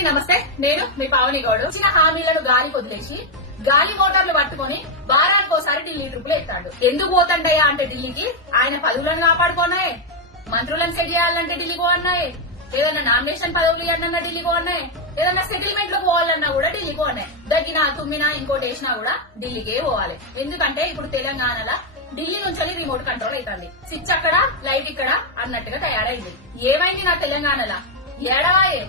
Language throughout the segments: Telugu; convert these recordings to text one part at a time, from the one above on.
అందరికీ నమస్తే. నేను మీ పావని గౌడ్. ఇచ్చిన హామీలను గాలి వదిలేసి గాలి మోటార్లు పట్టుకొని వారానికి ఒకసారి ఢిల్లీ ట్రిప్పులు ఎత్తాడు. ఎందుకు పోతండయ్యా అంటే ఢిల్లీకి? ఆయన పదవులను కాపాడుకోనాయే మంత్రులను సెట్ చేయాలంటే ఢిల్లీ పోన్నాయి ఏదైనా నామినేషన్ పదవులు ఇవ్వన్నా ఢిల్లీ పోన్నాయి ఏదైనా సెటిల్మెంట్లో పోవాలన్నా కూడా ఢిల్లీకి పోన్నాయి దగ్గినా తుమ్మినా ఇంకోటి వేసినా కూడా ఢిల్లీకే పోవాలి. ఎందుకంటే ఇప్పుడు తెలంగాణలో ఢిల్లీ నుంచి రిమోట్ కంట్రోల్ అవుతుంది. స్విచ్ అక్కడ లైట్ ఇక్కడ అన్నట్టుగా తయారైంది. ఏమైంది నా తెలంగాణలో? ఏడవాయే.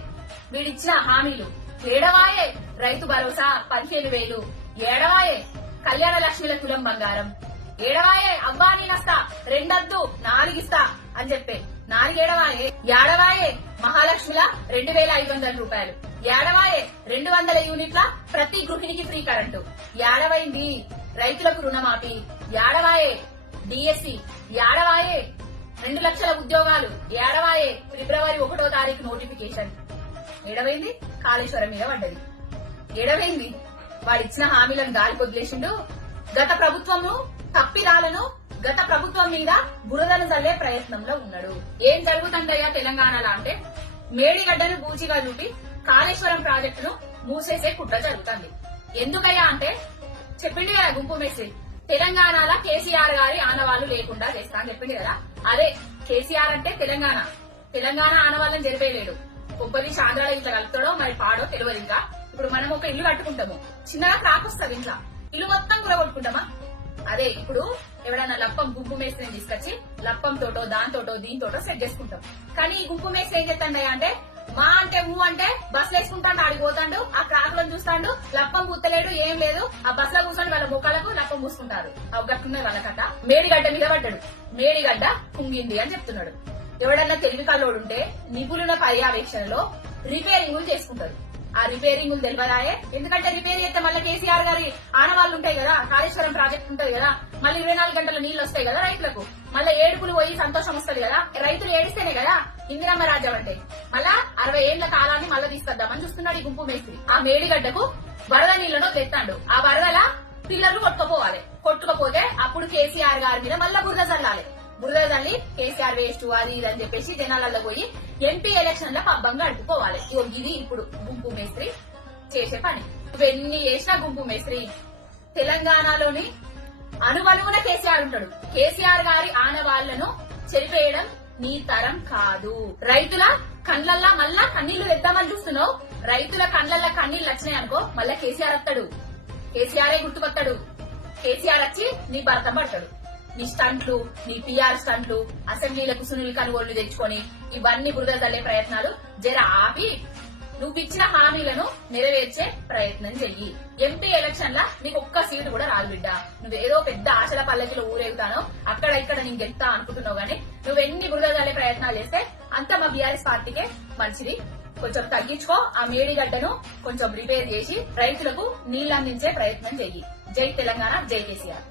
వీడిచ్చిన హామీలు. ఏడవాయే రైతు భరోసా పదిహేను వేలు. ఏడవాయే కళ్యాణ లక్ష్మిల కులం బంగారం. ఏడవాయే అబ్బా నేనస్తా రెండద్దు నాలుగిస్తా అని చెప్పే. నాలుగేడవాయే ఏడవాయే మహాలక్ష్మిల రెండు వేల ఐదు వందల రూపాయలు. ఏడవాయే రెండు వందల యూనిట్ల ప్రతి గృహిణికి ఫ్రీ కరెంటు. ఏడవైంది రైతులకు రుణమాఫీ. ఏడవాయే డిఎస్సి. ఏడవాయే రెండు లక్షల ఉద్యోగాలు. ఏడవాయే ఫిబ్రవరి ఒకటో తారీఖు నోటిఫికేషన్. ఏడవైంది? కాళేశ్వరం మీద పడ్డది. ఏడవైంది? వాడిచ్చిన హామీలను గాలి వదిలేసిండు గత ప్రభుత్వము తప్పిదాలను గత ప్రభుత్వం మీద బురదను చల్లే ప్రయత్నంలో ఉన్నాడు. ఏం జరుగుతుందయ్యా తెలంగాణలో అంటే? మేడిగడ్డను బూచిగా చూపి కాళేశ్వరం ప్రాజెక్టును మూసేసే కుట్ర జరుగుతుంది. ఎందుకయ్యా అంటే? చెప్పిండు కదా గుంపు మెస్సి. తెలంగాణలో కేసీఆర్ గారి ఆనవాళ్ళు లేకుండా చేస్తా అని చెప్పింది కదా. అదే కేసీఆర్ అంటే తెలంగాణ. తెలంగాణ ఆనవాళ్ళని జరిపేయలేడు. కొబ్బరి ఆంధ్రాలో ఇట్లా కలుపుతాడో మరి పాడో తెలియదు ఇంకా. ఇప్పుడు మనం ఒక ఇల్లు కట్టుకుంటాము. చిన్నగా క్రాక్ వస్తుంది ఇంట్లో. ఇల్లు మొత్తం కూరగొట్టుకుంటామా అదే ఇప్పుడు ఎవడన్నా లప్పం గుంపు మేస్త్రిని తీసుకొచ్చి లప్పం తోటో దాంతోటో దీంతోటో సెట్ చేసుకుంటాం. కానీ ఈ గుంపు మేస్త్రి ఏం చేస్తాడయ్యా అంటే మా అంటే ఊ అంటే బస్సులు వేసుకుంటాడు ఆడికి పోతాడు ఆ క్రాకులను చూస్తాడు లప్పం పూతలేడు ఏం లేదు. ఆ బస్లో కూర్చొని వాళ్ళ ముఖాలకు లప్పం పూసుకుంటారు. అవగట్టుకున్నది వాళ్ళ కథ. మేడిగడ్డ మీద పడ్డాడు. మేడిగడ్డ కుంగింది అని చెప్తున్నాడు. ఎవడన్నా తెలివి కల్లోడు ఉంటే నిపుణుల పర్యవేక్షణలో రిపేరింగులు చేసుకుంటారు ఆ రిపేరింగులు తెలియదాయే? ఎందుకంటే రిపేర్ చేస్తే మళ్ళీ కేసీఆర్ గారి ఆనవాళ్ళు ఉంటాయి కదా కాళేశ్వరం ప్రాజెక్ట్ ఉంటది కదా మళ్ళీ ఇరవై నాలుగు గంటల నీళ్ళు వస్తాయి కదా రైతులకు. మళ్ళీ ఏడుపులు పోయి సంతోషం వస్తుంది కదా రైతులు ఏడిస్తేనే కదా ఇందిరమ్మ రాజ్యం అంటే. మళ్ళా అరవై ఏళ్ళ కాలాన్ని మళ్ళీ తీసుకొద్దామని చూస్తున్నాడు ఈ గుంపు మేస్త్రి. ఆ మేడిగడ్డకు వరద నీళ్ళను తెస్తాడు ఆ వరదల పిల్లర్లు కొట్టుకుపోవాలి. కొట్టుకపోతే అప్పుడు కేసీఆర్ గారి మీద మళ్ళా బురద చల్లాలి. బురద తల్లి కేసీఆర్ వేస్ట్ అది ఇది అని చెప్పేసి జనాలలో పోయి ఎంపీ ఎలక్షన్లో పబ్బంగా అడుపుకోవాలి. ఇగో ఇది ఇప్పుడు గుంపు మేస్త్రి చేసే పని. ఇవన్నీ చేసిన గుంపు మేస్త్రి. తెలంగాణలోని అనువనువున కేసీఆర్ ఉంటాడు. కేసీఆర్ గారి ఆనవాళ్ళను చెరిపేయడం నీ తరం కాదు. రైతుల కండ్లల్లా మళ్ళా కన్నీళ్ళు తెద్దామని చూస్తున్నావు. రైతుల కండ్లల్లా కన్నీళ్ళు వచ్చినాయి అనుకో మళ్ళా కేసీఆర్ వస్తాడు. కేసీఆర్ గుర్తుకొస్తాడు. కేసీఆర్ వచ్చి నీ భర్త పడతాడు. నీ స్టంట్లు నీ పిఆర్ స్టంట్లు అసెంబ్లీలకు సునీల్ కనుగోలు తెచ్చుకొని ఇవన్నీ బురద తల్లే ప్రయత్నాలు జర ఆపి నువ్వు ఇచ్చిన హామీలను నెరవేర్చే ప్రయత్నం చెయ్యి. ఎంపీ ఎలక్షన్ లా నీకు ఒక్క సీటు కూడా రాదు బిడ్డ. నువ్వు ఏదో పెద్ద ఆశల పల్లకిలో ఊరేగుతానో అక్కడ ఇక్కడ నేను గెలుతా అనుకుంటున్నావు గానీ నువ్వు ఎన్ని బురద తల్లే ప్రయత్నాలు చేస్తే అంత మా బీఆర్ఎస్ పార్టీకే మంచిది. కొంచెం తగ్గించుకో ఆ మేడిగడ్డను కొంచెం రిపేర్ చేసి రైతులకు నీళ్ళు అందించే ప్రయత్నం చెయ్యి. జై తెలంగాణ జై కేసీఆర్.